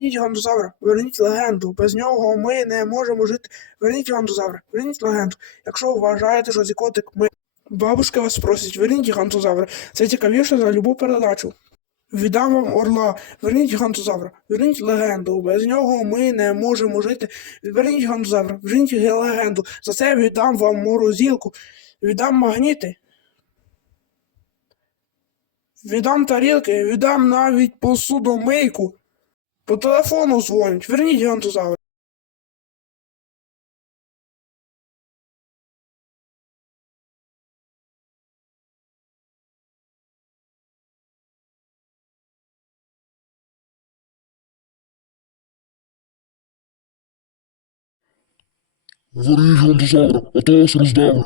Верніть гандозавра, верніть легенду. Без нього ми не можемо жити. Верніть гандозавра, верніть легенду. Якщо вважаєте, що котик ми. Бабушка вас просить, верніть гантозавра. Це цікавіше за любу передачу. Віддам вам орла, верніть гантозавра, верніть легенду. Без нього ми не можемо жити. Верніть гантозавра, верніть легенду. За це віддам вам морозілку, віддам магніти. Віддам тарілки, віддам навіть посудомийку. По телефону дзвонять. Верніть гантозавра. Верніть гандозавра, а то вас роздавлю.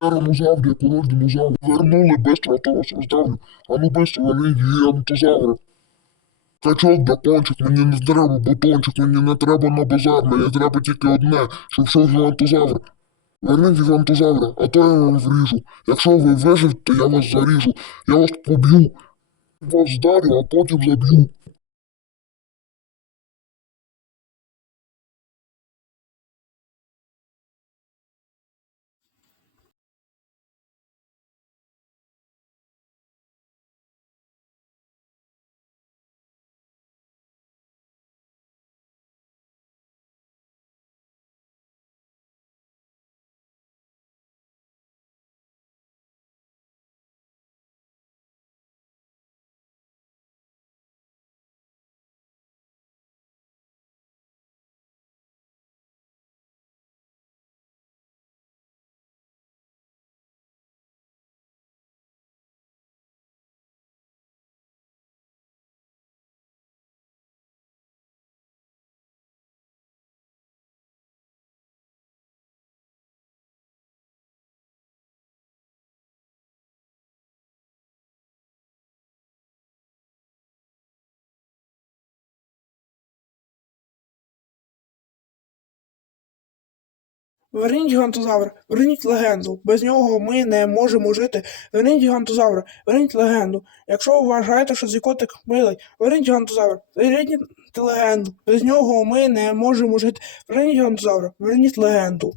Тиранозавр, король динозавр. Вернули быстро, а то вас роздавлю. А ну быстро верніть гігантозавра. Качок, дракончик, мені не треба бутончик, мені не треба на базар, мені треба тільки одне, щоб йшов гігантозавр. Верніть гігантозавра, а то я вам вріжу. Якщо ви виживете, я вас заріжу. Я вас поб'ю. Вас здарю, а потім заб'ю. Верніть гігантозавра, верніть легенду. Без нього ми не можемо жити. Верніть гігантозавра, верніть легенду. Якщо ви вважаєте, що зікотик милий, верніть гігантозавра, верніть легенду. Без нього ми не можемо жити. Верніть гігантозавра, верніть легенду.